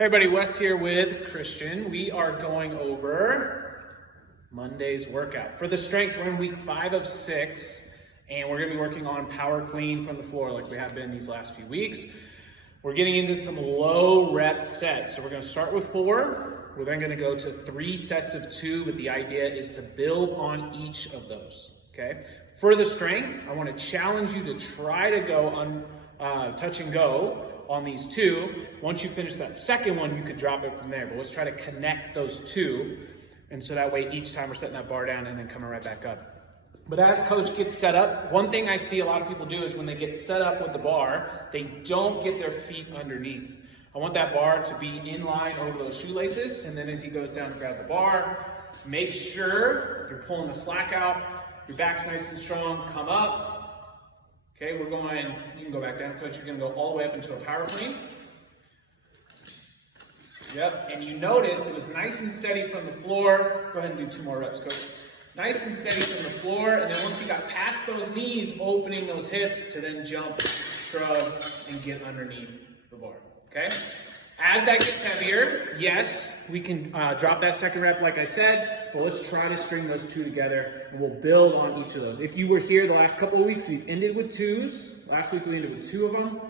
Hey everybody, Wes here with Christian. We are going over Monday's workout. For the strength, we're in week 5 of 6, and we're going to be working on power clean from the floor like we have been these last few weeks. We're getting into some low rep sets. So we're going to start with 4. We're then going to go to 3 sets of 2, but the idea is to build on each of those, okay? For the strength, I want to challenge you to try to go on touch and go on these 2. Once you finish that second one, you could drop it from there. But let's try to connect those 2. And so that way each time we're setting that bar down and then coming right back up. But as coach gets set up, one thing I see a lot of people do is when they get set up with the bar, they don't get their feet underneath. I want that bar to be in line over those shoelaces. And then as he goes down to grab the bar, make sure you're pulling the slack out. Your back's nice and strong. Come up. Okay, we're going, you can go back down, coach. You're going to go all the way up into a power clean. Yep, and you notice it was nice and steady from the floor. Go ahead and do 2 more reps, coach. Nice and steady from the floor, and then once you got past those knees, opening those hips to then jump, shrug, and get underneath the bar, okay? As that gets heavier, yes, we can drop that second rep like I said, but let's try to string those 2 together, and we'll build on each of those. If you were here the last couple of weeks, we've ended with 2s. Last week we ended with 2 of them.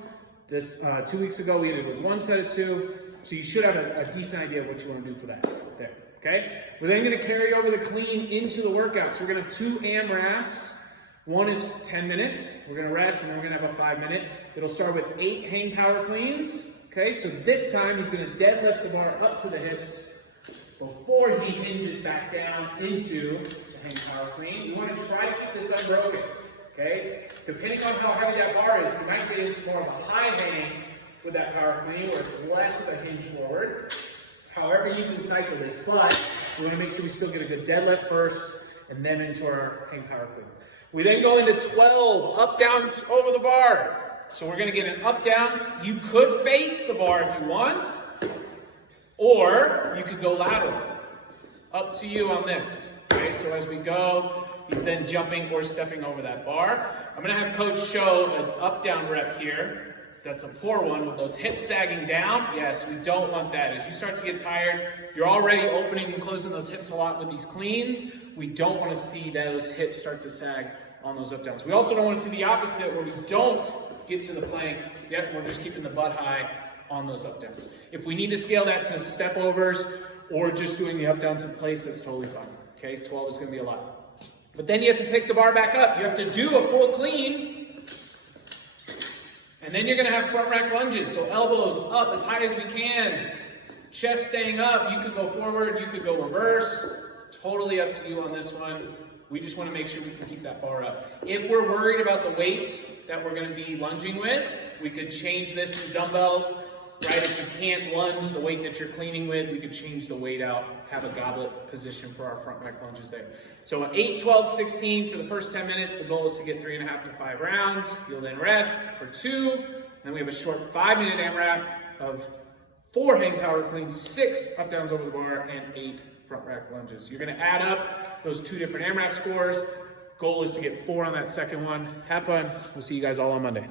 This 2 weeks ago, we ended with 1 set of 2. So you should have a decent idea of what you want to do for that there, okay? We're then going to carry over the clean into the workout. So we're going to have 2 AMRAPs. One is 10 minutes. We're going to rest, and then we're going to have a 5-minute. It'll start with 8 hang power cleans. Okay, so this time he's going to deadlift the bar up to the hips before he hinges back down into the hang power clean. You want to try to keep this unbroken, okay? Depending on how heavy that bar is, you might get into more of a high hang with that power clean where it's less of a hinge forward. However you can cycle this, but we want to make sure we still get a good deadlift first and then into our hang power clean. We then go into 12, up, down, over the bar. So we're going to get an up, down. You could face the bar if you want, or you could go lateral. Up to you on this. Okay, so as we go, he's then jumping or stepping over that bar. I'm going to have coach show an up, down rep here. That's a poor one with those hips sagging down. Yes, we don't want that. As you start to get tired, you're already opening and closing those hips a lot with these cleans. We don't want to see those hips start to sag on those up, downs. We also don't want to see the opposite where we don't get to the plank, yet we're just keeping the butt high on those up downs. If we need to scale that to step overs or just doing the up downs in place, that's totally fine. Okay, 12 is going to be a lot. But then you have to pick the bar back up. You have to do a full clean. And then you're going to have front rack lunges. So elbows up as high as we can. Chest staying up. You could go forward, you could go reverse. Totally up to you on this one. We just want to make sure we can keep that bar up. If we're worried about the weight that we're going to be lunging with, we could change this to dumbbells, right? If you can't lunge the weight that you're cleaning with, we could change the weight out, have a goblet position for our front rack lunges there. So 8, 12, 16 for the first 10 minutes. The goal is to get 3.5 to 5 rounds. You'll then rest for 2. Then we have a short 5-minute AMRAP of 4 hang power cleans, 6 up downs over the bar, and 8 front rack lunges. You're going to add up those 2 different AMRAP scores. Goal is to get 4 on that second one. Have fun. We'll see you guys all on Monday.